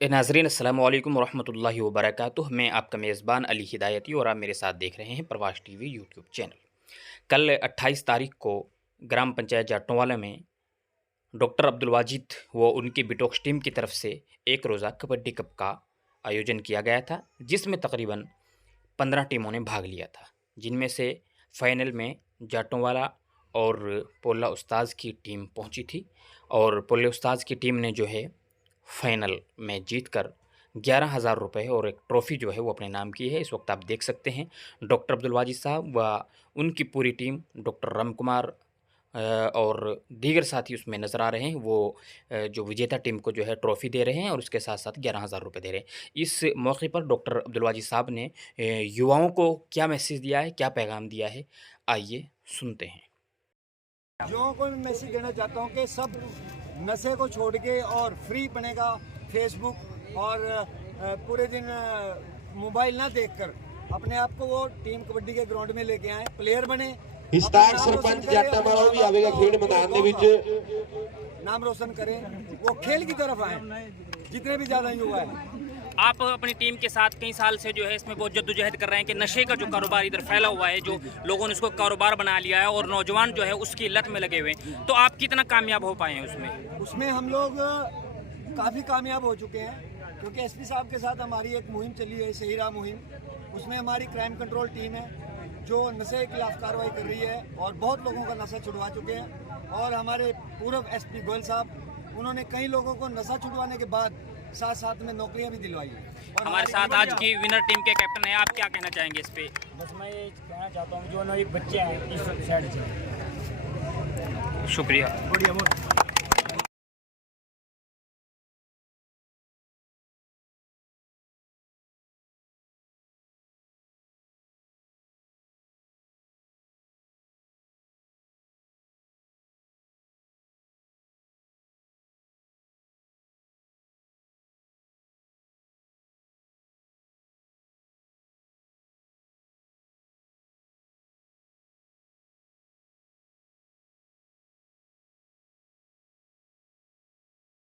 नाज़रीन अस्सलामु अलैकुम वरहमतुल्लाहि वबरकातुह। मैं आपका मेज़बान अली हिदायती और आप मेरे साथ देख रहे हैं प्रवास टीवी यूट्यूब चैनल। कल 28 तारीख को ग्राम पंचायत जाटोवाला में डॉक्टर अब्दुल वाजिद व उनकी बिटॉक्स टीम की तरफ से एक रोज़ा कबड्डी कप का आयोजन किया गया था, जिसमें तकरीबन 15 टीमों ने भाग लिया था, जिनमें से फाइनल में जाटोवाला और पोला उस्ताज़ की टीम पहुंची थी और पोला उस्ताज़ की टीम ने जो है फाइनल में जीतकर 11,000 रुपये और एक ट्रॉफ़ी जो है वो अपने नाम की है। इस वक्त आप देख सकते हैं डॉक्टर अब्दुल वाजिद साहब व उनकी पूरी टीम, डॉक्टर राम कुमार और दीगर साथी उसमें नज़र आ रहे हैं। वो जो विजेता टीम को जो है ट्रॉफ़ी दे रहे हैं और उसके साथ साथ 11,000 रुपये दे रहे हैं। इस मौके पर डॉक्टर अब्दुल वाजिद साहब ने युवाओं को क्या मैसेज दिया है, क्या पैगाम दिया है, आइए सुनते हैं। युवाओं को मैं मैसेज देना चाहता हूँ कि सब नशे को छोड़ के और फ्री बनेगा फेसबुक और पूरे दिन मोबाइल ना देखकर अपने आप को वो टीम कबड्डी के ग्राउंड में लेके आए, प्लेयर बने। स्टार सरपंच जाटावाला भी आवेगा खेल मैदान ਦੇ ਵਿੱਚ नाम रोशन करें, वो खेल की तरफ आए जितने भी ज़्यादा युवा हैं। आप अपनी टीम के साथ कई साल से जो है इसमें बहुत जद्दोजहद कर रहे हैं कि नशे का जो कारोबार इधर फैला हुआ है, जो लोगों ने उसको कारोबार बना लिया है और नौजवान जो है उसकी लत में लगे हुए हैं, तो आप कितना कामयाब हो पाए हैं उसमें? हम लोग काफ़ी कामयाब हो चुके हैं, क्योंकि एसपी साहब के साथ हमारी एक मुहिम चली है, सही राह मुहिम। उसमें हमारी क्राइम कंट्रोल टीम है जो नशे के खिलाफ कार्रवाई कर रही है और बहुत लोगों का नशा छुड़वा चुके हैं। और हमारे पूर्व एसपी गोयल साहब, उन्होंने कई लोगों को नशा छुड़वाने के बाद साथ साथ में नौकरियां भी दिलवाई हैं। हमारे साथ आज की विनर टीम के कैप्टन है, आप क्या कहना चाहेंगे इस पे? बस मैं ये कहना चाहता हूँ जो नए बच्चे हैं इस साइड से। शुक्रिया। बढ़िया।